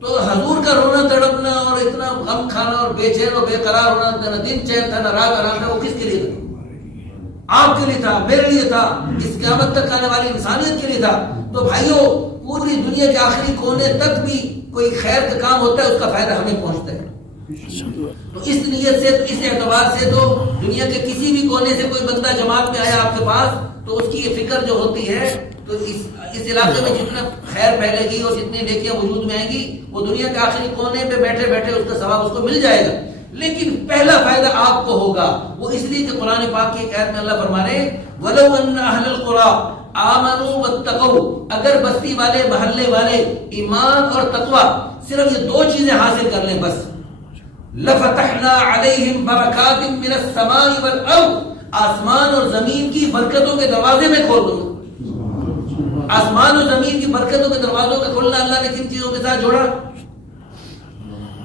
تو حضور کا رونا تڑپنا اور اتنا غم کھانا اور بے چین اور بے قرار ہونا، نہ دن چین تھا نہ رات آرام تھا، وہ کس کے لیے تھا؟ آپ کے لیے تھا، میرے لیے تھا، اس قیامت تک آنے والی انسانیت کے لیے تھا. تو بھائیو، پوری دنیا کے آخری کونے تک بھی کوئی خیر کا کام ہوتا ہے، اس کا فائدہ ہمیں پہنچتا ہے. تو اس نیت سے، اس اعتبار سے تو دنیا کے کسی بھی کونے سے کوئی بندہ جماعت میں آیا آپ کے پاس تو اس کی یہ فکر جو ہوتی ہے، تو اس علاقے میں جتنا خیر پھیلے گی اور جتنی نیکیاں وجود میں آئیں گی، وہ دنیا کے آخری کونے پہ بیٹھے بیٹھے اس کا ثواب اس کو مل جائے گا. لیکن پہلا فائدہ آپ کو ہوگا، وہ اس لیے کہ قرآن پاک کی ایک آیت میں اللہ فرما رہے ہیں وَلَوْ أَنَّ أَهْلَ الْقُرَىٰ آمَنُوا وَاتَّقَوْا، اگر بستی والے، محلے والے ایمان اور تقوی، صرف یہ دو چیزیں حاصل کر لیں بس، لَفَتَحْنَا عَلَيْهِمْ بَرَكَاتٍ مِّنَ السَّمَاءِ وَالْأَرْضِ، آسمان اور زمین کی برکتوں کے دروازے میں کھول دوں گا. آسمان اور زمین کی برکتوں کے دروازوں کا کھولنا اللہ نے کن چیزوں کے ساتھ جوڑا؟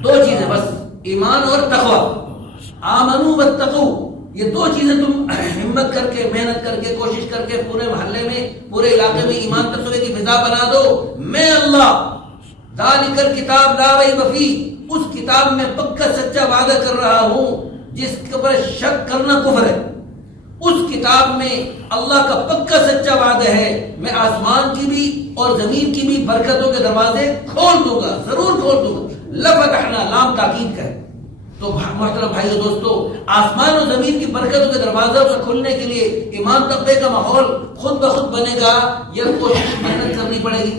دو چیزیں بس، ایمان اور تقوی. آمنوا واتقوا، یہ دو چیزیں تم ہمت کر کے، محنت کر کے، کوشش کر کے پورے محلے میں، پورے علاقے میں ایمان تقوی کی فضا بنا دو. میں اللہ ذالک الکتاب لا ریب فیہ، اس کتاب میں پکا سچا وعدہ کر رہا ہوں جس پر شک کرنا کفر ہے. اس کتاب میں اللہ کا پکا سچا وعدہ ہے، میں آسمان کی بھی اور زمین کی بھی برکتوں کے دروازے کھول دوں گا، ضرور کھول دوں گا. لفتحنا، لام تاکید کا ہے. تو محترم بھائی اور دوستو، آسمان اور زمین کی برکتوں کے دروازوں کو کھولنے کے لیے ایمان تقوی کا ماحول خود بخود بنے گا یا کوشش محنت کرنی پڑے گی؟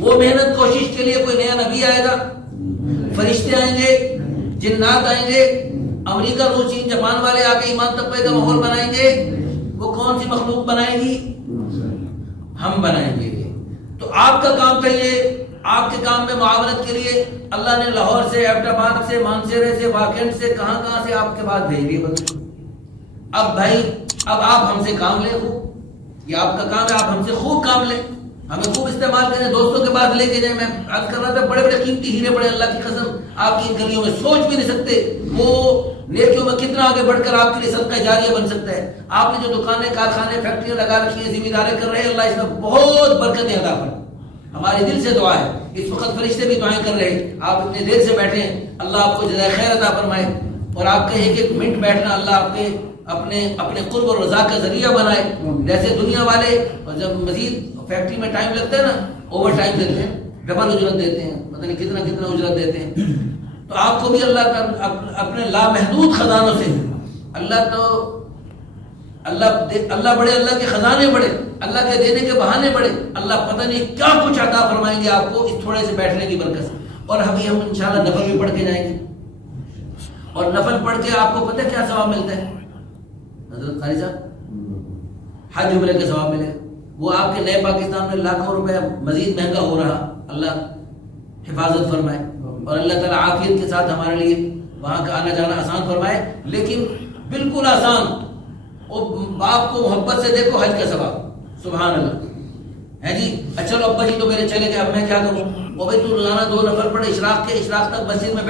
وہ محنت کوشش کے لیے کوئی نیا نبی آئے گا، فرشتے آئیں گے، جنات آئیں گے، امریکہ، روس، چین، جاپان والے آ کے ایمان تقوی کا ماحول بنائیں گے؟ وہ کون سی مخلوق بنائے گی؟ ہم بنائیں گے. تو آپ کا کام تھا یہ، آپ کے کام میں معاونت کے لیے اللہ نے لاہور سے، ایبٹ آباد سے، مانسیرے سے، واکینڈ سے، کہاں سے آپ کے پاس بھیج دیے. اب بھائی، اب آپ ہم سے کام لیں. یہ آپ کا کام ہے، آپ ہم سے خوب کام لیں، ہمیں خوب استعمال کریں، دوستوں کے پاس لے کے جائیں. میں عرض کر رہا تھا بڑے بڑے قیمتی ہیرے پڑے، اللہ کی قسم آپ کی ان گلیوں میں سوچ بھی نہیں سکتے وہ نیکیوں میں کتنا آگے بڑھ کر آپ کے لیے صدقہ جاریہ بن سکتا ہے. آپ نے جو دکانیں، کارخانے، فیکٹریاں لگا رکھی ہیں، ذمہ داریں کر رہے ہیں، اللہ اس میں بہت برکتیں عطا فرمائے. ہمارے دل سے دعا ہے، اس وقت فرشتے بھی دعائیں کر رہے ہیں، آپ اتنے دیر سے بیٹھے ہیں، اللہ آپ کو جزائے خیر عطا فرمائے، اور آپ کے ایک ایک منٹ بیٹھنا اللہ آپ کے اپنے قرب اور رضا کا ذریعہ بنائے. جیسے دنیا والے جب مزید فیکٹری میں ٹائم لگتا ہے نا، اوور ٹائم دیتے ہیں، ڈبل اجرت دیتے ہیں، پتہ نہیں کتنا کتنا اجرت دیتے ہیں. تو آپ کو بھی اللہ اپنے لامحدود خزانوں سے اللہ بڑے، اللہ کے خزانے بڑے، اللہ کے دینے کے بہانے بڑے، اللہ پتہ نہیں کیا کچھ عطا فرمائیں گے آپ کو اس تھوڑے سے بیٹھنے کی برکت سے. اور ابھی ہم انشاءاللہ نفل بھی پڑھ کے جائیں گے، اور نفل پڑھ کے آپ کو پتہ کیا ثواب ملتا ہے حضرت قاری صاحب؟ حج عمرے کا ثواب ملے. وہ آپ کے نئے پاکستان میں لاکھوں روپے مزید مہنگا ہو رہا، اللہ حفاظت فرمائے، اور اللہ تعالیٰ عافیت کے ساتھ ہمارے لیے وہاں کا آنا جانا آسان فرمائے. لیکن بالکل آسان، باپ کو محبت سے دیکھو حج کا ثواب، سبحان اللہ ہے جی. اچھا لو ابا جی تو میرے چلے گئے، اب میں کیا کروں؟ وہ بھائی تو روزانہ 2 نفل پڑھ، اشراق تک مسجد میں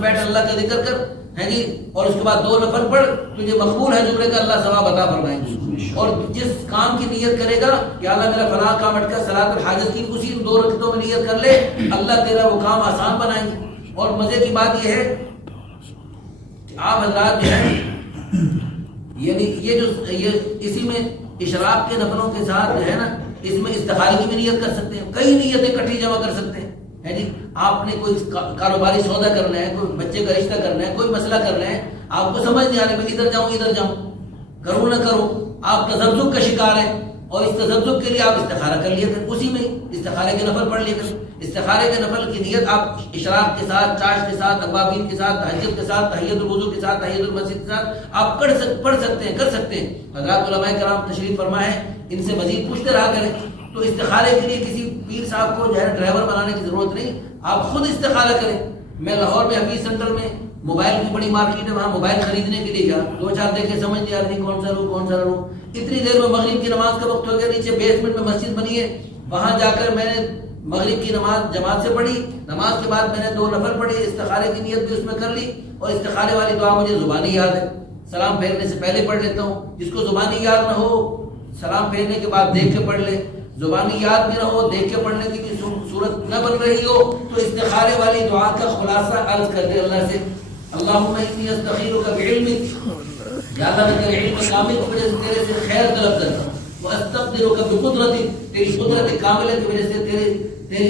بیٹھ، اللہ کا ذکر کر ہے جی، اور اس کے بعد 2 نفل پڑھ، تجھے مقبول ہے جمعے کا اللہ ثواب عطا فرمائیں گے. اور جس کام کی نیت کرے گا کہ اللہ میرا فلاں کام اٹکا، صلاۃ الحاجت کی اسی 2 رکعتوں میں نیت کر لے، اللہ تیرا وہ کام آسان بنائیں گے. اور مزے کی بات یہ ہے کہ آپ حضرات جو ہے، یعنی یہ اسی میں اشراق کے نفلوں کے ساتھ جو ہے نا، اس میں استخارے کی بھی نیت کر سکتے ہیں، کئی نیتیں اکٹھی جمع کر سکتے ہیں ہے جی. آپ نے کوئی کاروباری سودا کرنا ہے، کوئی بچے کا رشتہ کرنا ہے، کوئی مسئلہ کرنا ہے، آپ کو سمجھ نہیں آ رہا میں ادھر جاؤں کروں نہ کروں، آپ تذبذب کا شکار ہیں، اور اس تذبذب کے لیے آپ استخارہ کر لیا کریں، اسی میں استخارے کے نفل پڑھ لیا کریں. استخارے کے نفل کی نیت آپ اشراق کے ساتھ، چاش کے ساتھ، اوابین کے ساتھ، تہجد کے ساتھ، تحیۃ الوضو کے ساتھ، تحیۃ المسجد کے ساتھ آپ پڑھ سکتے ہیں، کر سکتے ہیں. حضرات علماء کرام تشریف فرما ہے، ان سے مزید پوچھتے رہا کریں. تو استخارے کے لیے کسی پیر صاحب کو جو ہے ڈرائیور بنانے کی ضرورت نہیں، آپ خود استخارہ کریں. میں لاہور میں حفیظ سینٹر میں موبائل کی بڑی مارکیٹ ہے، وہاں موبائل خریدنے کے لیے گیا، 2-4 دیکھے، سمجھ نہیں آ رہی کون سا لوں. اتنی دیر میں مغرب کی نماز کا وقت ہو گیا، نیچے بیسمنٹ میں مسجد بنی ہے، وہاں جا کر میں نے مغرب کی نماز جماعت سے پڑھی. نماز کے بعد میں نے 2 نفل پڑھی، استخارے کی نیت بھی اس میں کر لی، اور استخارے والی دعا مجھے زبانی یاد ہے، سلام پھیرنے سے پہلے پڑھ لیتا ہوں. جس کو زبانی یاد نہ ہو، سلام پھیرنے کے بعد دیکھ کے پڑھ لے. زبانی یاد بھی نہ ہو، دیکھ کے پڑھنے کی بھی صورت نہ بن رہی ہو، تو استخارے والی دعا کا خلاصہ عرض کر دے اللہ سے، اللہم انی استخیرک بعلمک، یا اللہ میں تیرے علم کامل کی وجہ سے تیرے سے خیر طلب کرتا ہوں، واستقدرک بقدرتک، تیری قدرت کاملہ کی وجہ سے تیری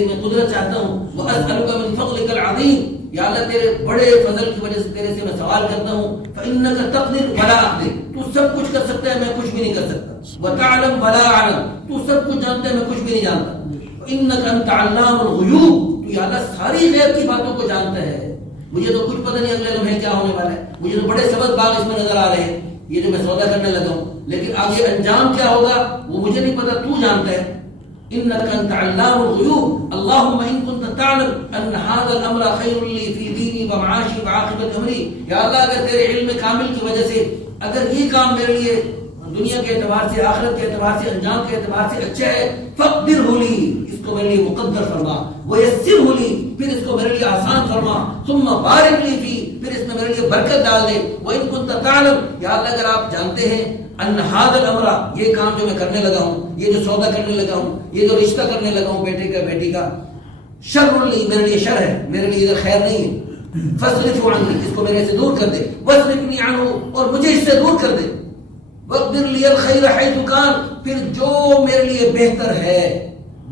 میں قدرت چاہتا ہوں، واسألک من فضلک العظیم، یا اللہ تیرے بڑے فضل کی وجہ سے تیرے سے میں سوال کرتا ہوں، فإنک تقدر ولا اقدر، تو سب کچھ کر سکتا ہے میں کچھ بھی نہیں کر سکتا، وتعلم ولا اعلم، تو سب کچھ جانتا ہے میں کچھ بھی نہیں جانتا، فإنک انت علام الغیوب، تو یا اللہ ساری غیب کی باتوں کو جانتا ہے، مجھے تو کچھ پتہ نہیں اگلے لمحے کیا ہونے والا ہے، مجھے تو بڑے سبز باغ اس میں نظر آ رہے ہیں، یہ جو میں سودا کرنے لگا ہوں، لیکن آگے انجام کیا ہوگا وہ مجھے نہیں پتا، تو جانتا ہے. انك انت علام الغیوب، اللهم ان كنت تعلم ان هذا الامر خير لي في ديني ومعاشي وعاقبة امري، یا اللہ اگر تیرے علم کامل کی وجہ سے اگر یہ کام میرے لیے دنیا کے اعتبار سے، آخرت کے اعتبار سے، انجام کے اعتبار سے اچھا ہے، فقدره لي، اس کو میرے لیے مقدر فرما، ويسره لي، پھر اس کو میرے لیے آسان فرما، ثم بارك لي فيه، پھر اس میں میرے لیے برکت ڈال دے. وان كنت تعلم، یا اللہ اگر آپ جانتے ہیں ان هذا الامر، یہ کام جو میں کرنے لگا ہوں، یہ جو سودا کرنے لگا ہوں، یہ جو رشتہ کرنے لگا ہوں بیٹے کا بیٹی کا، شر لی، میرے لیے شر ہے، میرے لیے ادھر خیر نہیں ہے، فاصرف عنی، اس کو میرے سے دور کر دے، واصرفنی عنہ، اور مجھے اس سے دور کر دے، واقدر لی الخیر حیث کان، پھر جو میرے لیے بہتر ہے،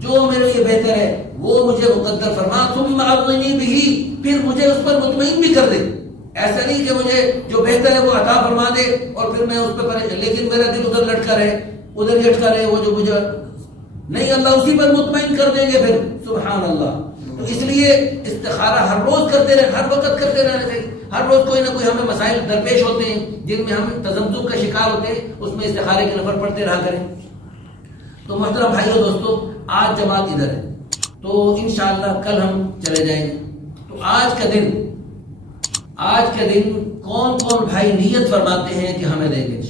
جو میرے لیے بہتر ہے وہ مجھے مقدر فرما، ثم ارضنی بہ، پھر مجھے اس پر مطمئن بھی کر دے. ایسا نہیں کہ مجھے جو بہتر ہے وہ عطا فرما دے اور پھر میں اس پہ لیکن میرا دل ادھر لٹکا رہے، ادھر لٹکا رہے، وہ جو مجھے نہیں، اللہ اسی پر مطمئن کر دیں گے پھر. سبحان اللہ. تو اس لیے استخارہ ہر روز کرتے رہے، ہر وقت کرتے رہنا چاہیے. ہر روز کوئی نہ کوئی ہمیں مسائل درپیش ہوتے ہیں جن میں ہم تذبذب کا شکار ہوتے ہیں، اس میں استخارے کے نفل پڑھتے رہا کریں. تو محترم بھائیو دوستو، آج جماعت ادھر ہے تو انشاءاللہ کل ہم چلے جائیں گے. تو آج کا دن کون کون بھائی نیت فرماتے ہیں کہ ہمیں دیں گے؟